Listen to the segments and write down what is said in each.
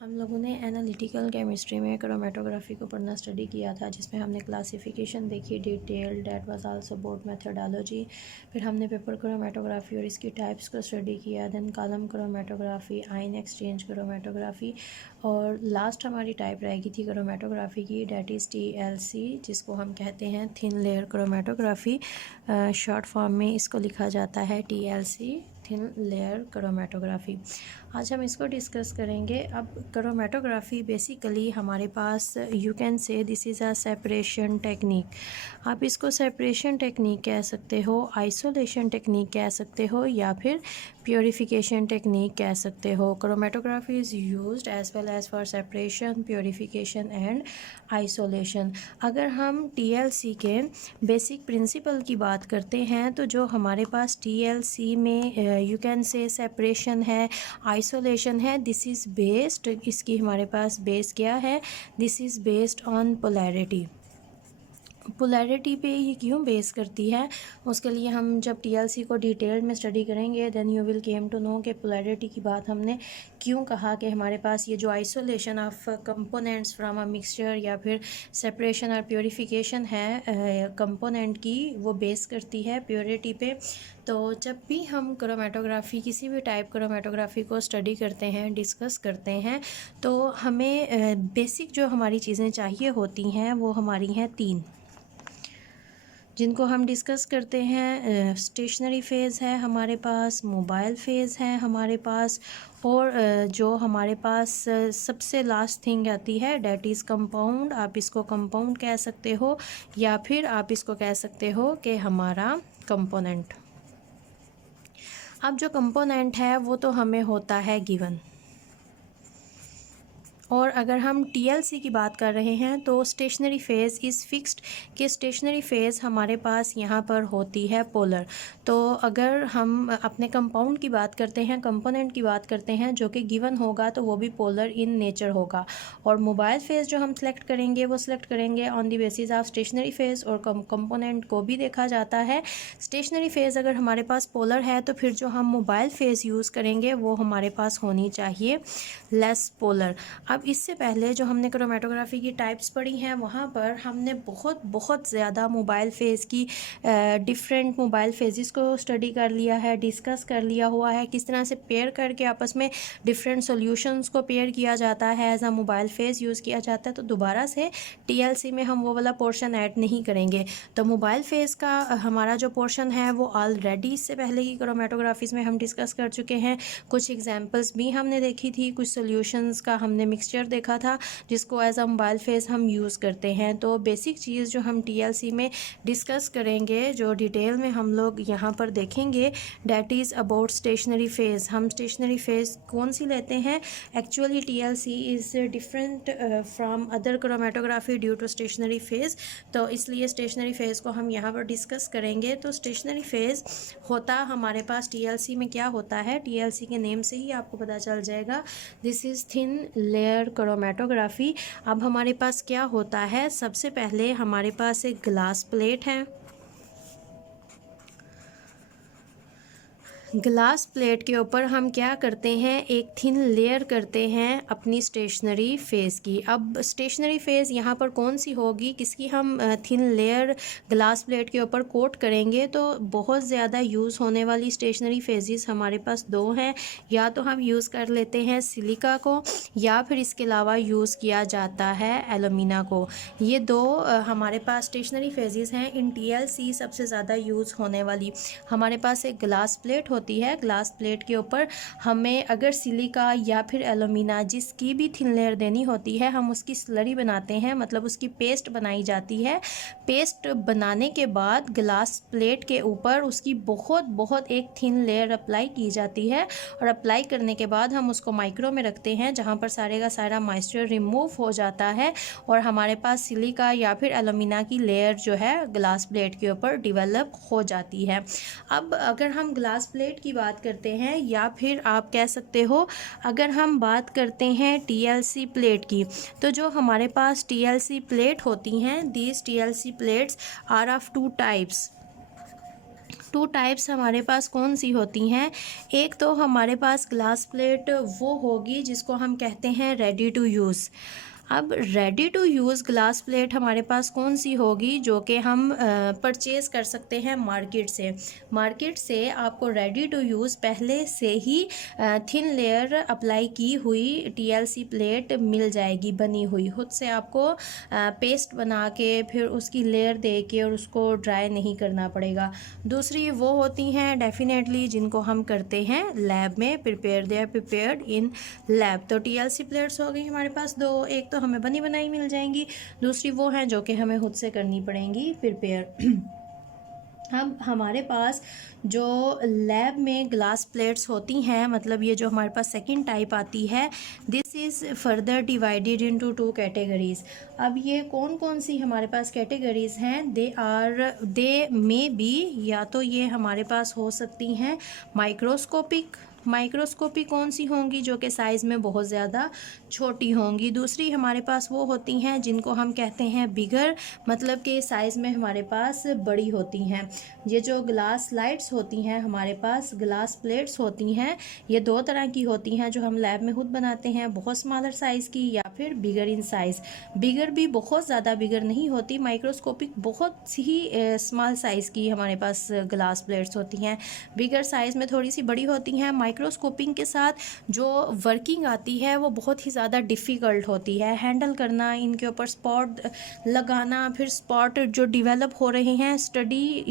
हम लोगों ने एनालिटिकल केमिस्ट्री में क्रोमेटोग्राफी को पढ़ना स्टडी किया था, जिसमें हमने क्लासिफिकेशन देखी, detail, that was also about methodology. फिर हमने पेपर क्रोमेटोग्राफी और इसकी टाइप्स को स्टडी किया, then column chromatography, ion exchange chromatography, और लास्ट हमारी टाइप रहेगी थी क्रोमेटोग्राफी की, डेट इज़ TLC, जिसको हम कहते हैं thin layer chromatography. Short form में इसको लिखा जाता है TLC, थिन लेयर क्रोमेटोग्राफी। आज हम इसको डिस्कस करेंगे। अब क्रोमेटोग्राफी बेसिकली हमारे पास you can say this is a separation technique. आप इसको सेपरेशन टेक्निक कह सकते हो, आइसोलेशन टेक्निक कह सकते हो, या फिर प्योरीफिकेशन टेक्निक कह सकते हो। Chromatography is used as well as for separation, purification and isolation. अगर हम TLC के बेसिक प्रिंसिपल की बात करते हैं, तो जो हमारे पास TLC में यू कैन से सेपरेशन है, आइसोलेशन है, दिस इज़ बेस्ड, इसकी हमारे पास बेस क्या है, this is based on polarity. Polarity पे ये क्यों बेस करती है, उसके लिए हम जब TLC को डिटेल में स्टडी करेंगे, then you will came to know कि पोलैरिटी की बात हमने क्यों कहा कि हमारे पास ये जो isolation of components from a mixture या फिर सेपरेशन और प्योरीफिकेशन है कंपोनेंट की, वो बेस करती है प्योरिटी पे। तो जब भी हम क्रोमेटोग्राफी, किसी भी टाइप क्रोमेटोग्राफी को स्टडी करते हैं, डिस्कस करते हैं, तो हमें बेसिक जो हमारी चीज़ें चाहिए होती हैं वो हमारी हैं तीन, जिनको हम डिस्कस करते हैं। स्टेशनरी फ़ेज़ है हमारे पास, मोबाइल फ़ेज़ है हमारे पास, और जो हमारे पास सबसे लास्ट थिंग आती है, डेट इज़ कंपाउंड। आप इसको कंपाउंड कह सकते हो, या फिर आप इसको कह सकते हो कि हमारा कंपोनेंट। अब जो कंपोनेंट है वो तो हमें होता है गिवन, और अगर हम TLC की बात कर रहे हैं तो स्टेशनरी फ़ेज़ इज़ फिक्स्ड, कि स्टेशनरी फ़ेज़ हमारे पास यहाँ पर होती है पोलर। तो अगर हम अपने कंपाउंड की बात करते हैं, कंपोनेंट की बात करते हैं, जो कि गिवन होगा, तो वो भी पोलर इन नेचर होगा। और मोबाइल फ़ेज़ जो हम सेलेक्ट करेंगे, वो सिलेक्ट करेंगे on the basis of stationary phase, और कंपोनेंट को भी देखा जाता है। स्टेशनरी फ़ेज़ अगर हमारे पास पोलर है, तो फिर जो हम मोबाइल फ़ेज़ यूज़ करेंगे वो हमारे पास होनी चाहिए लेस पोलर। अब इससे पहले जो हमने क्रोमेटोग्राफी की टाइप्स पढ़ी हैं, वहाँ पर हमने बहुत ज़्यादा मोबाइल फ़ेज़ की डिफरेंट मोबाइल फ़ेज़ेस को स्टडी कर लिया है, डिस्कस कर लिया हुआ है, किस तरह से पेयर करके आपस में डिफरेंट सॉल्यूशंस को पेयर किया जाता है, as a mobile phase use किया जाता है। तो दोबारा से TLC में हम वो वाला पोर्शन ऐड नहीं करेंगे। तो मोबाइल फ़ेज़ का हमारा जो पोर्शन है वो ऑलरेडी इससे पहले की क्रोमेटोग्राफीज़ में हम डिस्कस कर चुके हैं। कुछ एग्जाम्पल्स भी हमने देखी थी, कुछ सोल्यूशंस का हमने मिक्सचर देखा था, जिसको एज अ मोबाइल फ़ेज़ हम यूज़ करते हैं। तो बेसिक चीज़ जो हम TLC में डिस्कस करेंगे, जो डिटेल में हम लोग यहाँ पर देखेंगे, that is about stationary phase. हम स्टेशनरी फ़ेज़ कौन सी लेते हैं? Actually TLC is different from other chromatography due to stationary phase, तो इसलिए स्टेशनरी फ़ेज़ को हम यहाँ पर डिस्कस करेंगे। तो स्टेशनरी फ़ेज़ होता हमारे पास TLC में क्या होता है, TLC के नेम से ही आपको पता चल जाएगा, this is thin layer chromatography. अब हमारे पास क्या होता है, सबसे पहले हमारे पास एक ग्लास प्लेट है। ग्लास प्लेट के ऊपर हम क्या करते हैं, एक थिन लेयर करते हैं अपनी स्टेशनरी फ़ेज़ की। अब स्टेशनरी फ़ेज़ यहाँ पर कौन सी होगी, किसकी हम थिन लेयर ग्लास प्लेट के ऊपर कोट करेंगे? तो बहुत ज़्यादा यूज़ होने वाली स्टेशनरी फ़ेज़ेस हमारे पास दो हैं, या तो हम यूज़ कर लेते हैं सिलिका को, या फिर इसके अलावा यूज़ किया जाता है एलुमिना को। ये दो हमारे पास स्टेशनरी फ़ेज़ेस हैं इन TLC सबसे ज़्यादा यूज़ होने वाली। हमारे पास एक ग्लास प्लेट होती है, ग्लास प्लेट के ऊपर हमें अगर सिलिका या फिर एलुमिना जिसकी भी थिन लेयर देनी होती है, हम उसकी स्लरी बनाते हैं, मतलब उसकी पेस्ट बनाई जाती है। पेस्ट बनाने के बाद ग्लास प्लेट के ऊपर उसकी बहुत एक थिन लेयर अप्लाई की जाती है, और अप्लाई करने के बाद हम उसको माइक्रो में रखते हैं, जहाँ पर सारे का सारा मॉइस्चर रिमूव हो जाता है, और हमारे पास सिलिका या फिर एलुमिना की लेयर जो है ग्लास प्लेट के ऊपर डिवेलप हो जाती है। अब अगर हम ग्लास प्लेट की बात करते हैं, या फिर आप कह सकते हो अगर हम बात करते हैं TLC प्लेट की, तो जो हमारे पास TLC प्लेट होती हैं, these TLC plates are of two types. Two types हमारे पास कौन सी होती हैं? एक तो हमारे पास ग्लास प्लेट वो होगी जिसको हम कहते हैं रेडी टू यूज़। अब ready to use glass plate हमारे पास कौन सी होगी जो कि हम परचेज़ कर सकते हैं मार्केट से। मार्केट से आपको रेडी टू यूज़ पहले से ही थिन लेयर अप्लाई की हुई टीएलसी प्लेट मिल जाएगी बनी हुई। खुद से आपको पेस्ट बना के फिर उसकी लेयर दे के और उसको ड्राई नहीं करना पड़ेगा। दूसरी वो होती हैं डेफिनेटली जिनको हम करते हैं लैब में prepare, they are prepared in lab. तो टीएलसी प्लेट्स हो गई हमारे पास दो, एक तो हमें बनी बनाई मिल जाएंगी, दूसरी वो हैं जो कि हमें खुद से करनी पड़ेंगी प्रिपेयर। अब हमारे पास जो लैब में ग्लास प्लेट्स होती हैं, मतलब ये जो हमारे पास सेकंड टाइप आती है, this is further divided into two categories. अब ये कौन कौन सी हमारे पास कैटेगरीज़ हैं? दे मे बी, या तो ये हमारे पास हो सकती हैं माइक्रोस्कोपिक। माइक्रोस्कोपी कौन सी होंगी? जो कि साइज़ में बहुत ज़्यादा छोटी होंगी। दूसरी हमारे पास वो होती हैं जिनको हम कहते हैं बिगर, मतलब कि साइज़ में हमारे पास बड़ी होती हैं। ये जो ग्लास स्लाइड्स होती हैं हमारे पास, ग्लास प्लेट्स होती हैं, ये दो तरह की होती हैं जो हम लैब में खुद बनाते हैं, बहुत स्मॉलर साइज़ की या फिर बिगर इन साइज़। बिगर भी बहुत ज़्यादा बिगर नहीं होती, माइक्रोस्कोपिक बहुत ही स्मॉल साइज़ की हमारे पास ग्लास प्लेट्स होती हैं। बिगर साइज़ में थोड़ी सी बड़ी होती हैं। माइक्रोस्कोपिंग के साथ जो वर्किंग आती है वो बहुत ही ज़्यादा डिफ़िकल्ट होती है हैंडल करना, इनके ऊपर स्पॉट लगाना, फिर स्पॉट जो डेवलप हो रहे हैं स्टडी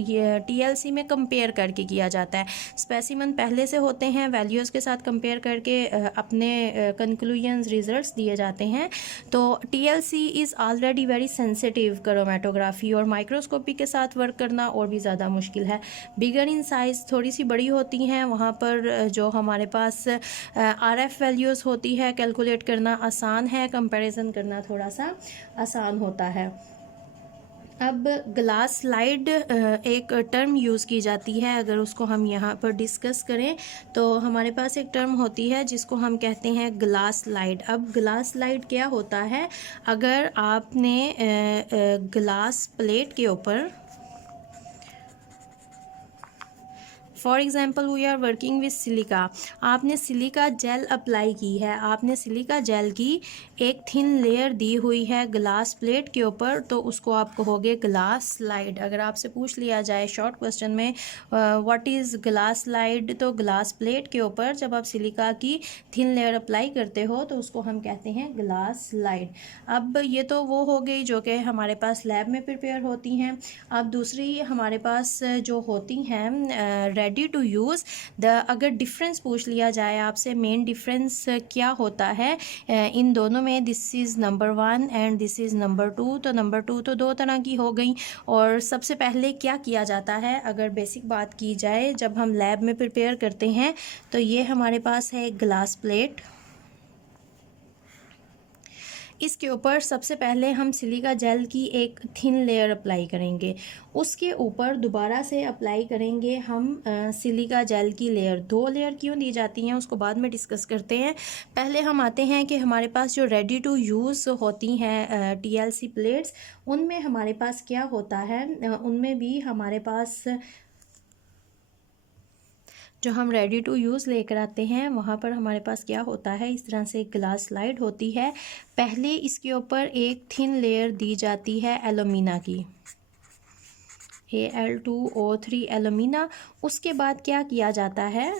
टीएलसी में कंपेयर करके किया जाता है। स्पेसिमन पहले से होते हैं, वैल्यूज़ के साथ कंपेयर करके अपने कंक्लूजन्स रिजल्ट्स दिए जाते हैं। तो TLC is already very sensitive chromatography, और माइक्रोस्कोपी के साथ वर्क करना और भी ज़्यादा मुश्किल है। बिगर इन साइज़ थोड़ी सी बड़ी होती हैं, वहाँ पर जो हमारे पास आरएफ वैल्यूज़ होती है कैलकुलेट करना आसान है, कंपैरिजन करना थोड़ा सा आसान होता है। अब ग्लास स्लाइड एक टर्म यूज़ की जाती है, अगर उसको हम यहाँ पर डिस्कस करें तो हमारे पास एक टर्म होती है जिसको हम कहते हैं ग्लास स्लाइड। अब ग्लास स्लाइड क्या होता है? अगर आपने ग्लास प्लेट के ऊपर, for example we are working with silica, आपने सिलिका जेल अप्लाई की है, आपने सिलिका जेल की एक थिन लेयर दी हुई है ग्लास प्लेट के ऊपर, तो उसको आप कहोगे ग्लास स्लाइड। अगर आपसे पूछ लिया जाए शॉर्ट क्वेश्चन में व्हाट इज़ ग्लास स्लाइड, तो ग्लास प्लेट के ऊपर जब आप सिलिका की थिन लेयर अप्लाई करते हो तो उसको हम कहते हैं ग्लास स्लाइड। अब ये तो वो हो गई जो कि हमारे पास लैब में प्रिपेयर होती हैं। अब दूसरी हमारे पास जो होती हैं रेडी टू यूज़, अगर डिफरेंस पूछ लिया जाए आपसे, मेन डिफरेंस क्या होता है इन दोनों में, this is number 1 and this is number 2। तो नंबर 2 तो दो तरह की हो गई। और सबसे पहले क्या किया जाता है, अगर बेसिक बात की जाए, जब हम लैब में प्रिपेयर करते हैं तो ये हमारे पास है ग्लास प्लेट, इसके ऊपर सबसे पहले हम सिलिका जेल की एक थिन लेयर अप्लाई करेंगे, उसके ऊपर दोबारा से अप्लाई करेंगे हम सिलिका जेल की लेयर। 2 लेयर क्यों दी जाती हैं उसको बाद में डिस्कस करते हैं। पहले हम आते हैं कि हमारे पास जो रेडी टू यूज़ होती हैं टीएलसी प्लेट्स, उनमें हमारे पास क्या होता है, उनमें भी हमारे पास जो हम रेडी टू यूज़ लेकर आते हैं वहाँ पर हमारे पास क्या होता है, इस तरह से एक ग्लास स्लाइड होती है। पहले इसके ऊपर एक थिन लेयर दी जाती है एलुमिना की, Al2O3 एलुमिना। उसके बाद क्या किया जाता है,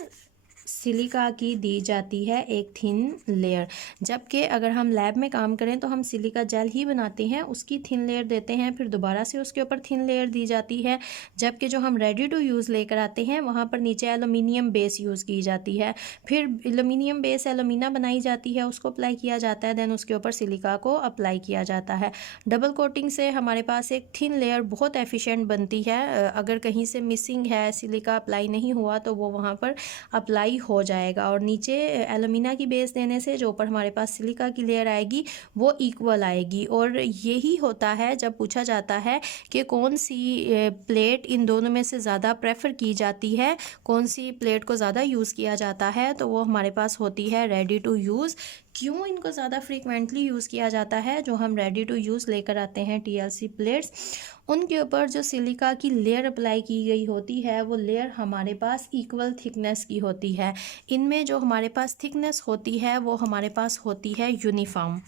सिलिका की दी जाती है एक थिन लेयर। जबकि अगर हम लैब में काम करें तो हम सिलिका जेल ही बनाते हैं, उसकी थिन लेयर देते हैं, फिर दोबारा से उसके ऊपर थिन लेयर दी जाती है। जबकि जो हम रेडी टू यूज़ लेकर आते हैं वहाँ पर नीचे एलुमिनियम बेस यूज़ की जाती है, फिर एलुमिनियम बेस एलुमिना बनाई जाती है, उसको अप्लाई किया जाता है, देन उसके ऊपर सिलिका को अप्लाई किया जाता है। डबल कोटिंग से हमारे पास एक थिन लेयर बहुत एफिशिएंट बनती है। अगर कहीं से मिसिंग है, सिलिका अप्लाई नहीं हुआ, तो वो वहाँ पर अप्लाई हो जाएगा, और नीचे एलुमिना की बेस देने से जो ऊपर हमारे पास सिलिका की लेयर आएगी वो इक्वल आएगी। और यही होता है जब पूछा जाता है कि कौन सी प्लेट इन दोनों में से ज़्यादा प्रेफर की जाती है, कौन सी प्लेट को ज़्यादा यूज़ किया जाता है, तो वो हमारे पास होती है रेडी टू यूज़। क्यों इनको ज़्यादा फ्रीक्वेंटली यूज़ किया जाता है, जो हम रेडी टू यूज़ लेकर आते हैं टीएलसी प्लेट्स, उनके ऊपर जो सिलिका की लेयर अप्लाई की गई होती है वो लेयर हमारे पास इक्वल थिकनेस की होती है। इनमें जो हमारे पास थिकनेस होती है वो हमारे पास होती है यूनिफॉर्म।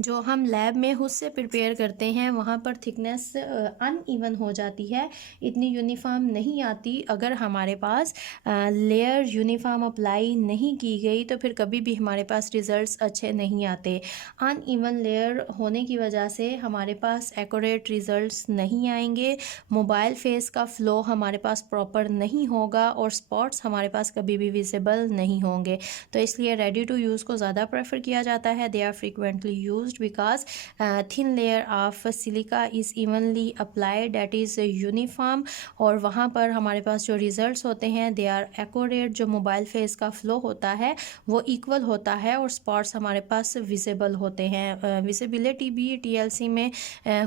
जो हम लैब में खुद से प्रिपेयर करते हैं वहाँ पर थिकनेस अनइवन हो जाती है, इतनी यूनिफॉर्म नहीं आती। अगर हमारे पास लेयर यूनिफॉर्म अप्लाई नहीं की गई तो फिर कभी भी हमारे पास रिज़ल्ट्स अच्छे नहीं आते। अनइवन लेयर होने की वजह से हमारे पास एक्यूरेट रिज़ल्ट्स नहीं आएंगे, मोबाइल फेस का फ़्लो हमारे पास प्रॉपर नहीं होगा और स्पॉट्स हमारे पास कभी भी विजिबल नहीं होंगे। तो इसलिए रेडी टू यूज़ को ज़्यादा प्रेफर किया जाता है। They are frequently use because thin layer of silica is evenly applied, that is uniform, और वहाँ पर हमारे पास जो रिजल्ट्स होते हैं दे आर एक्यूरेट। जो मोबाइल फेस का फ्लो होता है वो इक्वल होता है और स्पॉट्स हमारे पास विजिबल होते हैं। विजिबिलिटी भी टीएलसी में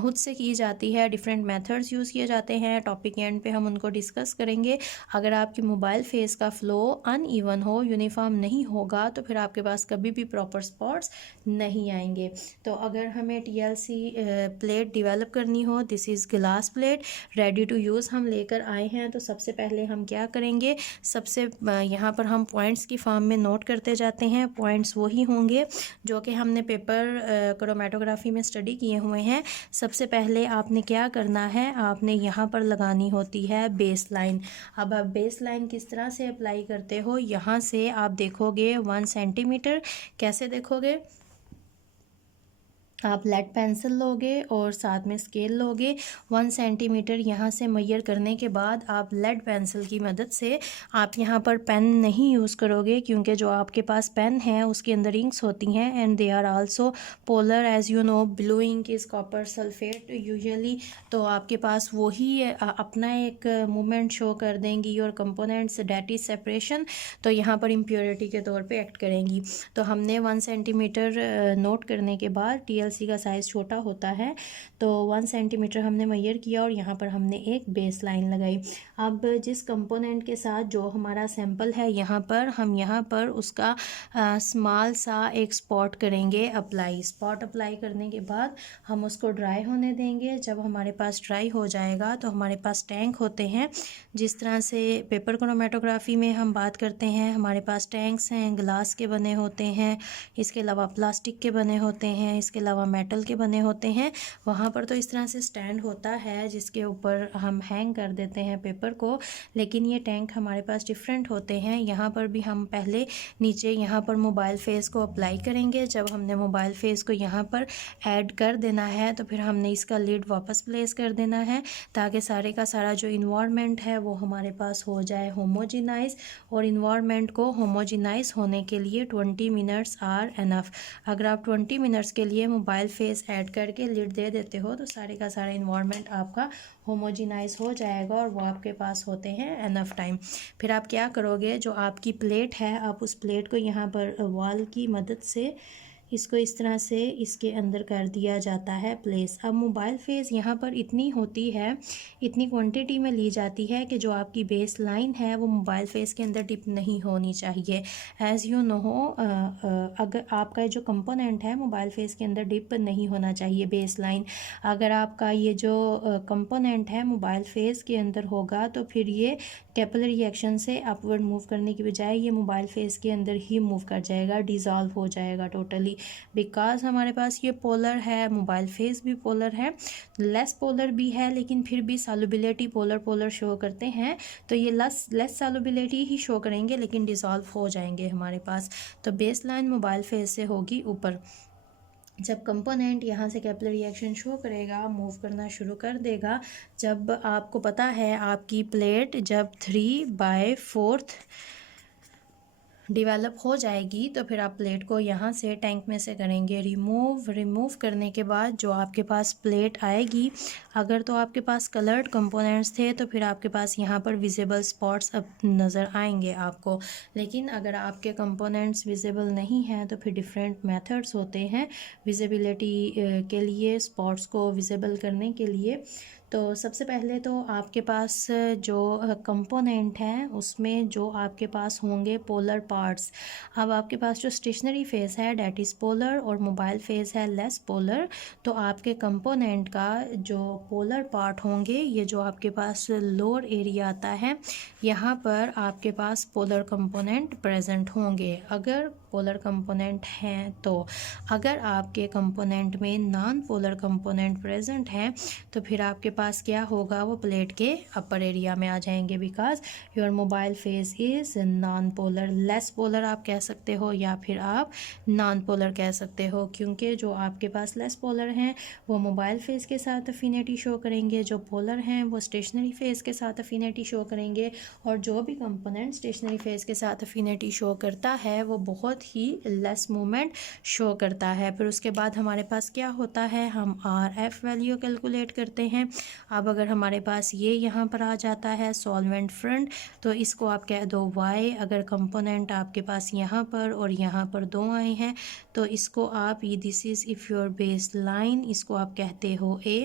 खुद से की जाती है, डिफरेंट मेथड्स यूज़ किए जाते हैं। टॉपिक एंड पे हम उनको डिस्कस करेंगे। अगर आपकी मोबाइल फेस का फ्लो अनइवन हो, यूनिफॉर्म नहीं होगा तो फिर आपके पास कभी भी प्रॉपर स्पॉट्स नहीं आएंगे। तो अगर हमें टीएलसी प्लेट डेवलप करनी हो, this is glass plate ready to use हम लेकर आए हैं। तो सबसे पहले हम क्या करेंगे, सबसे यहाँ पर हम पॉइंट्स की फॉर्म में नोट करते जाते हैं। पॉइंट्स वही होंगे जो कि हमने पेपर क्रोमेटोग्राफी में स्टडी किए हुए हैं। सबसे पहले आपने क्या करना है, आपने यहाँ पर लगानी होती है बेस लाइन। अब आप बेस लाइन किस तरह से अप्लाई करते हो, यहाँ से आप देखोगे 1 सेंटीमीटर। कैसे देखोगे, आप लेड पेंसिल लोगे और साथ में स्केल लोगे। 1 सेंटीमीटर यहाँ से मेजर करने के बाद आप लेड पेंसिल की मदद से, आप यहाँ पर पेन नहीं यूज़ करोगे क्योंकि जो आपके पास पेन है उसके अंदर इंक्स होती हैं and they are also polar as you know. Blue ink is copper sulphate usually. तो आपके पास वही अपना एक मूवमेंट शो कर देंगी और कंपोनेंट्स डेट इज सेपरेशन, तो यहाँ पर इम्प्योरिटी के तौर पे एक्ट करेंगी। तो हमने 1 सेंटीमीटर नोट करने के बाद टीएलसी का साइज़ छोटा होता है तो 1 सेंटीमीटर हमने मेजर किया और यहाँ पर हमने एक बेस लाइन लगाई। अब जिस कंपोनेंट के साथ जो हमारा सैंपल है यहाँ पर उसका स्मॉल सा एक स्पॉट करेंगे अप्लाई। स्पॉट अप्लाई करने के बाद हम उसको ड्राई होने देंगे। जब हमारे पास ड्राई हो जाएगा तो हमारे पास टैंक होते हैं, जिस तरह से पेपर क्रोमेटोग्राफी में हम बात करते हैं हमारे पास टैंक्स हैं, ग्लास के बने होते हैं, इसके अलावा प्लास्टिक के बने होते हैं, इसके अलावा मेटल के बने होते हैं। वहाँ पर तो इस तरह से स्टैंड होता है जिसके ऊपर हम हैंग कर देते हैं पेपर को, लेकिन ये टैंक हमारे पास डिफरेंट होते हैं। यहाँ पर भी हम पहले नीचे यहाँ पर मोबाइल फेस को अप्लाई करेंगे। जब हमने मोबाइल फेस को यहाँ पर ऐड कर देना है तो फिर हमने इसका लिड वापस प्लेस कर देना है ताकि सारे का सारा जो इन्वायरमेंट है वो हमारे पास हो जाए होमोजिनाइज। और इन्वायरमेंट को होमोजिनाइज होने के लिए 20 मिनट्स आर एनफ। अगर आप 20 मिनट्स के लिए मोबाइल फेस ऐड करके लिड दे देते हो तो सारे का सारा इन्वायरमेंट आपका होमोजिनाइज हो जाएगा और वो आपके पास होते हैं एनफ टाइम। फिर आप क्या करोगे, जो आपकी प्लेट है आप उस प्लेट को यहाँ पर वॉल की मदद से इसको इस तरह से इसके अंदर कर दिया जाता है प्लेस। अब मोबाइल फेस यहाँ पर इतनी होती है, इतनी क्वांटिटी में ली जाती है कि जो आपकी बेस लाइन है वो मोबाइल फेस के अंदर डिप नहीं होनी चाहिए। एज़ यू नो अगर आपका जो कंपोनेंट है मोबाइल फेस के अंदर डिप नहीं होना चाहिए बेस लाइन। अगर आपका ये जो कंपोनेंट है मोबाइल फेस के अंदर होगा तो फिर ये कैपिलरी एक्शन से अपवर्ड मूव करने की बजाय ये मोबाइल फेस के अंदर ही मूव कर जाएगा, डिज़ोल्व हो जाएगा टोटली। बिकॉज हमारे पास ये पोलर है, मोबाइल फेस भी पोलर है, लेस पोलर भी है, लेकिन फिर भी सॉल्युबिलिटी पोलर शो करते हैं। तो ये लेस सॉल्युबिलिटी ही शो करेंगे लेकिन डिज़ोल्व हो जाएंगे हमारे पास। तो बेस लाइन मोबाइल फेस से होगी ऊपर। जब कंपोनेंट यहाँ से कैपिलरी एक्शन शो करेगा, मूव करना शुरू कर देगा, जब आपको पता है आपकी प्लेट जब 3/4 डिवेलप हो जाएगी तो फिर आप प्लेट को यहाँ से टैंक में से करेंगे रिमूव करने के बाद जो आपके पास प्लेट आएगी, अगर तो आपके पास कलर्ड कंपोनेंट्स थे तो फिर आपके पास यहाँ पर विजिबल स्पॉट्स अब नज़र आएंगे आपको। लेकिन अगर आपके कंपोनेंट्स विजिबल नहीं हैं तो फिर डिफरेंट मेथड्स होते हैं विजिबिलिटी के लिए, स्पॉट्स को विजिबल करने के लिए। तो सबसे पहले तो आपके पास जो कंपोनेंट हैं उसमें जो आपके पास होंगे पोलर पार्ट्स। अब आपके पास जो स्टेशनरी फेज़ है डैट इज़ पोलर और मोबाइल फेज़ है लेस पोलर। तो आपके कंपोनेंट का जो पोलर पार्ट होंगे, ये जो आपके पास लोअर एरिया आता है, यहाँ पर आपके पास पोलर कंपोनेंट प्रेजेंट होंगे अगर पोलर कंपोनेंट हैं तो। अगर आपके कंपोनेंट में नॉन पोलर कंपोनेंट प्रेजेंट हैं तो फिर आपके पास क्या होगा, वो प्लेट के अपर एरिया में आ जाएंगे, because your mobile phase is non polar. Less polar आप कह सकते हो या फिर आप नॉन पोलर कह सकते हो, क्योंकि जो आपके पास लेस पोलर हैं वो मोबाइल फेज़ के साथ अफिनिटी शो करेंगे, जो पोलर हैं वो स्टेशनरी फेज़ के साथ अफिनिटी शो करेंगे। और जो भी कंपोनेंट स्टेशनरी फेज़ के साथ अफिनिटी शो करता है वो बहुत ही लेस मूवमेंट शो करता है। फिर उसके बाद हमारे पास क्या होता है, हम RF वैल्यू कैलकुलेट करते हैं। अब अगर हमारे पास ये यहाँ पर आ जाता है सॉल्वेंट फ्रंट, तो इसको आप कह दो Y। अगर कंपोनेंट आपके पास यहाँ पर और यहाँ पर दो आए हैं तो इसको आप this is if your base line, इसको आप कहते हो A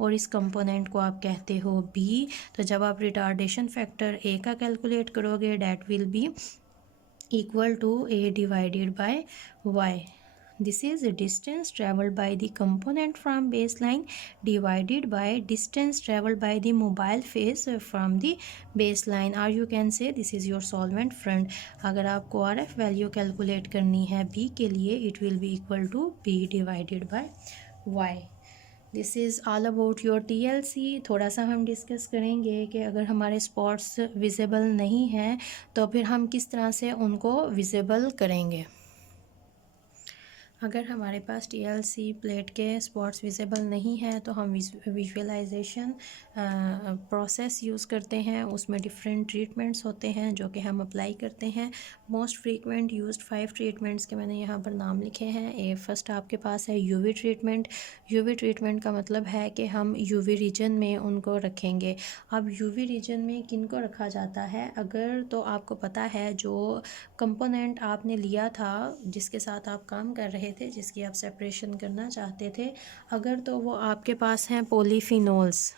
और इस कंपोनेंट को आप कहते हो B। तो जब आप रिटार्डेशन फैक्टर A का कैलकुलेट करोगे that will be equal to A divided by Y। This is the distance traveled by the component from baseline divided by distance traveled by the mobile phase from the baseline, or you can say this is your solvent front। अगर आपको RF value calculate करनी है B के लिए, it will be equal to B divided by Y। This is all about your TLC। थोड़ा सा हम discuss करेंगे कि अगर हमारे स्पॉट्स विजिबल नहीं हैं तो फिर हम किस तरह से उनको विजिबल करेंगे। अगर हमारे पास TLC प्लेट के स्पॉट्स विजिबल नहीं है तो हम विजुअलाइजेशन प्रोसेस यूज़ करते हैं। उसमें डिफरेंट ट्रीटमेंट्स होते हैं जो कि हम अप्लाई करते हैं। मोस्ट फ्रीक्वेंट यूज्ड 5 ट्रीटमेंट्स के मैंने यहाँ पर नाम लिखे हैं। फर्स्ट आपके पास है UV ट्रीटमेंट। UV ट्रीटमेंट का मतलब है कि हम UV रीजन में उनको रखेंगे। अब UV रीजन में किन को रखा जाता है, अगर तो आपको पता है जो कंपोनेंट आपने लिया था जिसके साथ आप काम कर रहे थे, जिसकी आप सेपरेशन करना चाहते थे, अगर तो वो आपके पास हैं पॉलीफिनोल्स,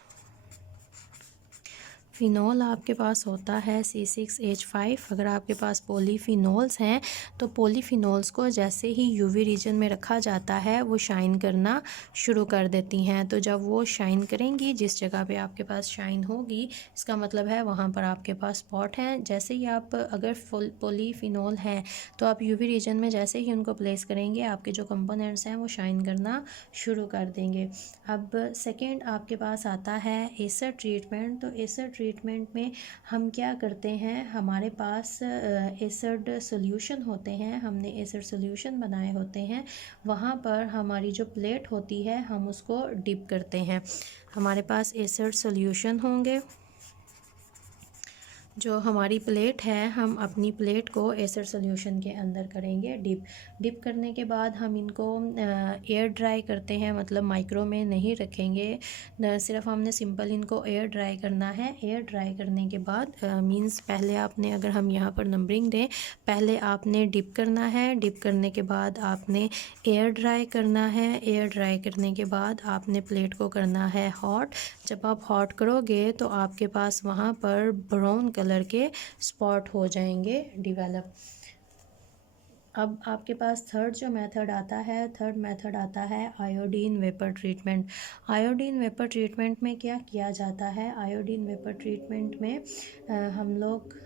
फिनोल आपके पास होता है C6H5। अगर आपके पास पॉलीफिनोल्स हैं तो पॉलीफिनोल्स को जैसे ही UV रीजन में रखा जाता है वो शाइन करना शुरू कर देती हैं। तो जब वो शाइन करेंगी, जिस जगह पे आपके पास शाइन होगी, इसका मतलब है वहाँ पर आपके पास स्पॉट हैं। जैसे ही आप अगर पॉलीफिनोल हैं तो आप UV रीजन में जैसे ही उनको प्लेस करेंगे, आपके जो कंपोनेंट्स हैं वो शाइन करना शुरू कर देंगे। अब सेकेंड आपके पास आता है एसर ट्रीटमेंट। तो एसर ट्रीटमेंट में हम क्या करते हैं, हमारे पास एसिड सॉल्यूशन होते हैं, हमने एसिड सॉल्यूशन बनाए होते हैं, वहाँ पर हमारी जो प्लेट होती है हम उसको डिप करते हैं। हमारे पास एसिड सॉल्यूशन होंगे, जो हमारी प्लेट है हम अपनी प्लेट को एसिड सॉल्यूशन के अंदर करेंगे डिप करने के बाद हम इनको एयर ड्राई करते हैं, मतलब माइक्रो में नहीं रखेंगे, सिर्फ हमने सिंपल इनको एयर ड्राई करना है। एयर ड्राई करने के बाद मींस पहले आपने, अगर हम यहाँ पर नंबरिंग दें, पहले आपने डिप करना है, डिप करने के बाद आपने एयर ड्राई करना है, एयर ड्राई करने के बाद आपने प्लेट को करना है हॉट। जब आप हॉट करोगे तो आपके पास वहाँ पर ब्राउन कलर के स्पॉट हो जाएंगे डेवलप। अब आपके पास थर्ड जो मेथड आता है, थर्ड मेथड आता है iodine vapour treatment. Iodine vapour treatment में क्या किया जाता है, आयोडीन वेपर ट्रीटमेंट में हम लोग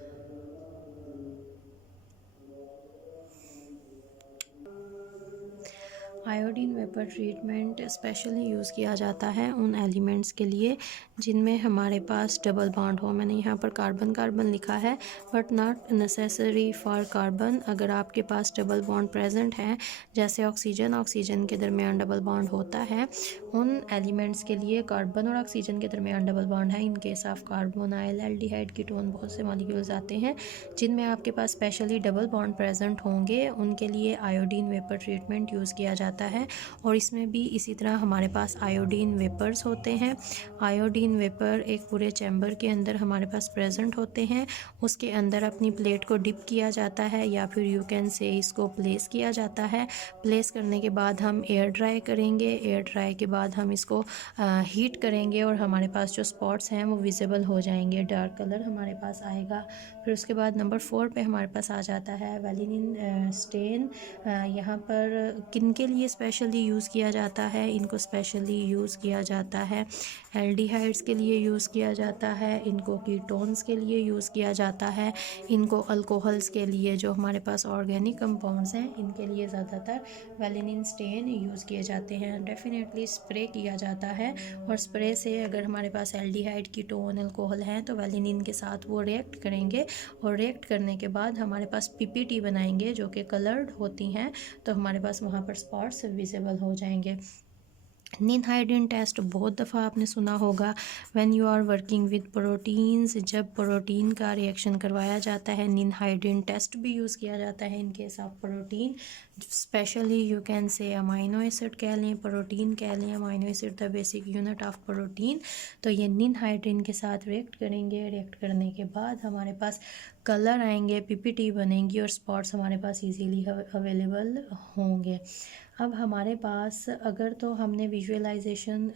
iodine vapour treatment specially use किया जाता है उन एलिमेंट्स के लिए जिनमें हमारे पास डबल बॉन्ड हो। मैंने यहाँ पर कार्बन कार्बन लिखा है but not necessary for carbon. अगर आपके पास डबल बॉन्ड प्रेजेंट है, जैसे ऑक्सीजन ऑक्सीजन के दरमियान डबल बॉन्ड होता है, उन एलिमेंट्स के लिए कार्बन और ऑक्सीजन के दरमियान डबल बॉन्ड है। In case of carbonyl, aldehyde, ketone, बहुत से मॉलिक्यूल्स आते हैं जिनमें आपके पास स्पेशली डबल बॉन्ड प्रेजेंट होंगे, उनके लिए आयोडीन वेपर ट्रीटमेंट यूज़ किया जाता है। जाता है। और इसमें भी इसी तरह हमारे पास आयोडीन वेपर्स होते हैं। आयोडीन वेपर एक पूरे चैम्बर के अंदर हमारे पास प्रेजेंट होते हैं। उसके अंदर अपनी प्लेट को डिप किया जाता है या फिर यू कैन से इसको प्लेस किया जाता है। प्लेस करने के बाद हम एयर ड्राई करेंगे। एयर ड्राई के बाद हम इसको हीट करेंगे और हमारे पास जो स्पॉट्स हैं वो विजिबल हो जाएंगे, डार्क कलर हमारे पास आएगा। फिर उसके बाद नंबर 4 पे हमारे पास आ जाता है वेलिनिन स्टेन। यहाँ पर किन के लिए स्पेशली यूज़ किया जाता है? इनको स्पेशली यूज़ किया जाता है एल्डिहाइड्स के लिए यूज़ किया जाता है, इनको कीटोन्स के लिए यूज़ किया जाता है, इनको अल्कोहल्स के लिए, जो हमारे पास ऑर्गेनिक कंपाउंड्स हैं इनके लिए ज़्यादातर वेलिनिन स्टेन यूज़ किए जाते हैं। डेफिनेटली स्प्रे किया जाता है और स्प्रे से अगर हमारे पास एल्डिहाइड, कीटोन, अल्कोहल हैं तो वेलिनिन के साथ वो रिएक्ट करेंगे और रिएक्ट करने के बाद हमारे पास पीपीटी बनाएंगे जो कि कलर्ड होती हैं, तो हमारे पास वहाँ पर स्पॉट्स विजिबल हो जाएंगे। निनहाइड्रीन टेस्ट बहुत दफ़ा आपने सुना होगा। When you are working with proteins, जब प्रोटीन का रिएक्शन करवाया जाता है निनहाइड्रीन टेस्ट भी यूज़ किया जाता है in case of protein. Specially you can से अमाइनो एसिड कह लें, प्रोटीन कह लें, amino acid the basic unit of protein. तो ये निनहाइड्रीन के साथ रिएक्ट करेंगे। रिएक्ट करने के बाद हमारे पास कलर आएंगे, पीपीटी बनेंगी और स्पॉट्स हमारे पास इजीली अवेलेबल होंगे। अब हमारे पास अगर तो हमने विजुअलाइजेशन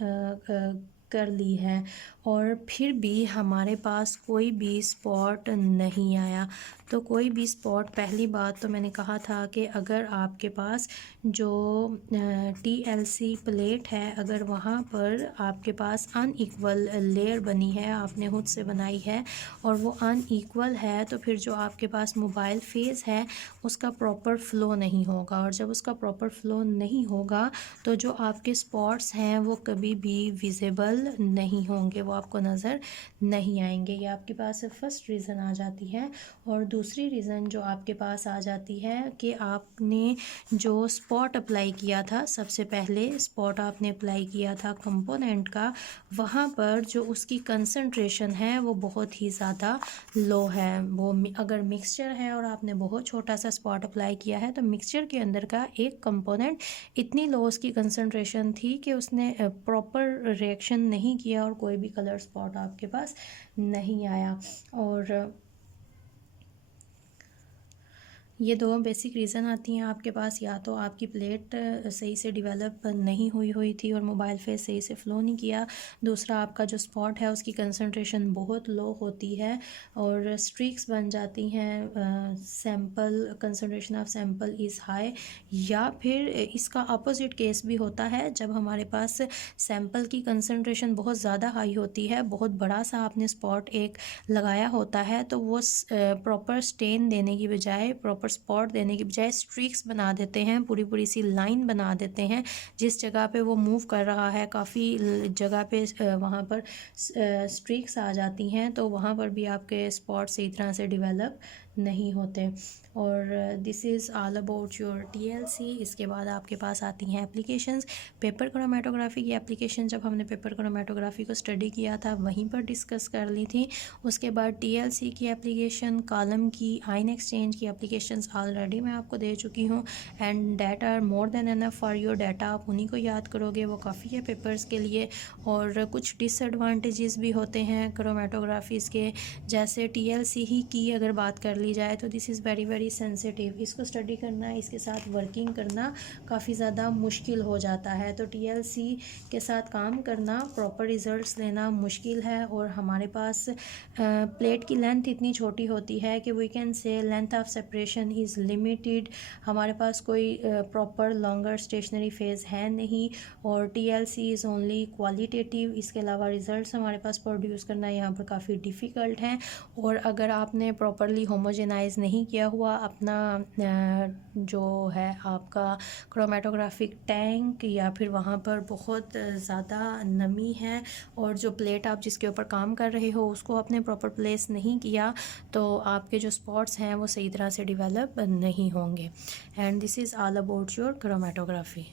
कर ली है और फिर भी हमारे पास कोई भी स्पॉट नहीं आया, तो कोई भी स्पॉट, पहली बात तो मैंने कहा था कि अगर आपके पास जो TLC प्लेट है, अगर वहाँ पर आपके पास अनइक्वल लेयर बनी है, आपने खुद से बनाई है और वो अनइक्वल है, तो फिर जो आपके पास मोबाइल फेस है उसका प्रॉपर फ्लो नहीं होगा। और जब उसका प्रॉपर फ्लो नहीं होगा तो जो आपके स्पॉट्स हैं वो कभी भी विजिबल नहीं होंगे, वो आपको नज़र नहीं आएंगे। ये आपके पास फर्स्ट रीज़न आ जाती है। और दूसरी रीज़न जो आपके पास आ जाती है कि आपने जो स्पॉट अप्लाई किया था, सबसे पहले स्पॉट आपने अप्लाई किया था कंपोनेंट का, वहाँ पर जो उसकी कंसंट्रेशन है वो बहुत ही ज़्यादा लो है। वो अगर मिक्सचर है और आपने बहुत छोटा सा स्पॉट अप्लाई किया है तो मिक्सचर के अंदर का एक कंपोनेंट इतनी लो उसकी कंसंट्रेशन थी कि उसने प्रॉपर रिएक्शन नहीं किया और कोई भी कलर स्पॉट आपके पास नहीं आया। और ये दो बेसिक रीज़न आती हैं आपके पास, या तो आपकी प्लेट सही से डेवलप नहीं हुई थी और मोबाइल फेस सही से फ़्लो नहीं किया, दूसरा आपका जो स्पॉट है उसकी कंसंट्रेशन बहुत लो होती है और स्ट्रीक्स बन जाती हैं, sample concentration of sample is high, या फिर इसका अपोजिट केस भी होता है जब हमारे पास सैम्पल की कंसंट्रेशन बहुत ज़्यादा हाई होती है, बहुत बड़ा सा आपने स्पॉट एक लगाया होता है, तो वो प्रॉपर स्टेन देने की बजाय, प्रॉपर स्पॉट देने की बजाय स्ट्रीक्स बना देते हैं, पूरी पूरी सी लाइन बना देते हैं। जिस जगह पे वो मूव कर रहा है काफ़ी जगह पे वहाँ पर स्ट्रीक्स आ जाती हैं, तो वहाँ पर भी आपके स्पॉट सही तरह से डेवलप नहीं होते। और this is all about your TLC। इसके बाद आपके पास आती हैं एप्लीकेशंस। पेपर क्रोमेटोग्राफी की एप्लीकेशन जब हमने पेपर क्रोमेटोग्राफी को स्टडी किया था वहीं पर डिस्कस कर ली थी। उसके बाद TLC की एप्लीकेशन, कॉलम की, आयन एक्सचेंज की एप्लीकेशंस ऑलरेडी मैं आपको दे चुकी हूँ। And that are more than enough for your data. आप उन्हीं को याद करोगे, वो काफ़ी है पेपर्स के लिए। और कुछ डिसएडवांटेजेस भी होते हैं क्रोमेटोग्राफीज़ के, जैसे TLC ही की अगर बात कर ली जाए तो this is very very sensitive. इसको स्टडी करना, इसके साथ वर्किंग करना काफ़ी ज़्यादा मुश्किल हो जाता है। तो TLC के साथ काम करना, प्रॉपर रिज़ल्ट्स लेना मुश्किल है। और हमारे पास प्लेट की लेंथ इतनी छोटी होती है कि we can say length of separation is limited. हमारे पास कोई प्रॉपर लॉन्गर स्टेशनरी फेज़ है नहीं और TLC इज़ ओनली क्वालिटेटिव। इसके अलावा रिज़ल्ट्स हमारे पास प्रोड्यूस करना यहाँ पर काफ़ी डिफ़िकल्ट है। और अगर आपने प्रॉपरली होमोजेनाइज नहीं किया हुआ अपना जो है आपका क्रोमेटोग्राफिक टैंक, या फिर वहाँ पर बहुत ज़्यादा नमी है और जो प्लेट आप जिसके ऊपर काम कर रहे हो उसको आपने प्रॉपर प्लेस नहीं किया, तो आपके जो स्पॉट्स हैं वो सही तरह से डेवलप नहीं होंगे। And this is all about your chromatography.